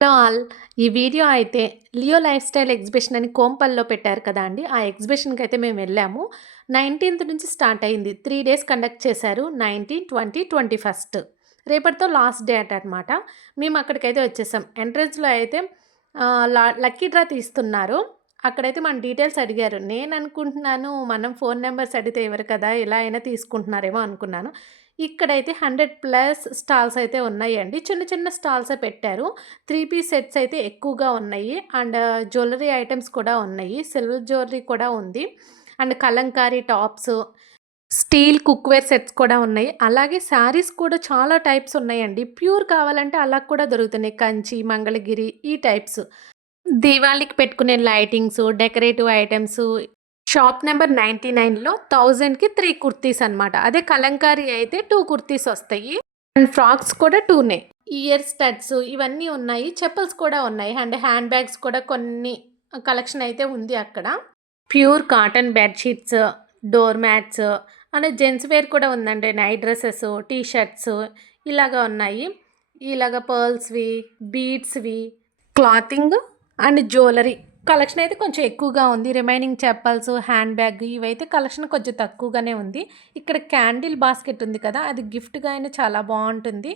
Hello all. ఈ video అయితే Leo life style exhibition అని కోంపల్లో పెట్టారు కదా అండి. ఆ ఎగ్జిబిషన్‌కి అయితే మేము వెళ్ళాము. 19థ్ నుంచి స్టార్ట్ అయింది. 3 డేస్ కండక్ట్ చేశారు. 19, 20, 21 రేపటితో లాస్ట్ డే అనమాట. మేము అక్కడికైతే వచ్చేసాం. ఎంట్రన్స్‌లో అయితే లక్కీ డ్రా తీస్తున్నారు. అక్కడైతే మన డీటెయిల్స్ అడిగారు. నేను అనుకుంటున్నాను మనం ఫోన్ నంబర్స్ అడిగితే ఇవ్వరు కదా! ఇలా అయినా తీసుకుంటున్నారేమో అనుకున్నాను. ఇక్కడైతే 100+ స్టాల్స్ అయితే ఉన్నాయండి. చిన్న చిన్న స్టాల్సే పెట్టారు. 3 పీస్ సెట్స్ అయితే ఎక్కువగా ఉన్నాయి. అండ్ జ్యువెల్లరీ ఐటెమ్స్ కూడా ఉన్నాయి. సిల్వర్ జ్యువెల్లరీ కూడా ఉంది. And Kalamkari tops, steel cookware sets కూడా ఉన్నాయి. అలాగే శారీస్ కూడా చాలా టైప్స్ ఉన్నాయండి. ప్యూర్ కావాలంటే అలా కూడా దొరుకుతున్నాయి. కంచి, మంగళగిరి ఈ టైప్స్. దీవాళికి పెట్టుకునే lightings, decorative items. Shop number 99లో 1000కి 3 కుర్తీస్ అనమాట. అదే కలంకారీ అయితే 2 కుర్తీస్ వస్తాయి. అండ్ ఫ్రాక్స్ కూడా 2నే. ఇయర్ స్టడ్స్ ఇవన్నీ ఉన్నాయి. చెప్పల్స్ కూడా ఉన్నాయి. అండ్ హ్యాండ్ బ్యాగ్స్ కూడా కొన్ని కలెక్షన్ అయితే ఉంది అక్కడ. Pure cotton bed sheets, door mats and gents wear కూడా ఉందండి. నైట్ డ్రెసెస్, టీ షర్ట్స్ ఇలాగా ఉన్నాయి. ఇలాగ పర్ల్స్‌వి, బీడ్స్‌వి, క్లాతింగ్ అండ్ జ్యువెల్లరీ కలెక్షన్ అయితే కొంచెం ఎక్కువగా ఉంది. రిమైనింగ్ చెప్పల్స్, హ్యాండ్ బ్యాగ్ ఇవైతే కలెక్షన్ కొంచెం తక్కువగానే ఉంది. ఇక్కడ క్యాండిల్ బాస్కెట్ ఉంది కదా! అది గిఫ్ట్‌గా అయినా చాలా బావుంటుంది.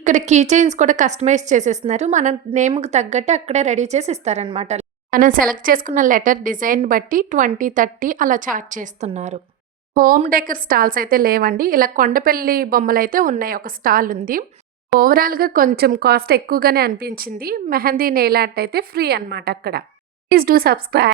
ఇక్కడ కీ చైన్స్ కూడా కస్టమైజ్ చేసేస్తున్నారు. మన నేమ్‌కి తగ్గట్టు అక్కడే రెడీ చేసి ఇస్తారనమాట. మనం సెలెక్ట్ చేసుకున్న లెటర్ డిజైన్ బట్టి 20, 30 అలా చార్జ్ చేస్తున్నారు. హోమ్ డెకర్ స్టాల్స్ అయితే లేవండి. ఇలా కొండపల్లి బొమ్మలైతే ఉన్నాయి. ఒక స్టాల్ ఉంది. ఓవరాల్‌గా కొంచెం కాస్ట్ ఎక్కువగానే అనిపించింది. మెహందీ నెయిల్ ఆర్ట్ అయితే ఫ్రీ అనమాట అక్కడ. Please do subscribe.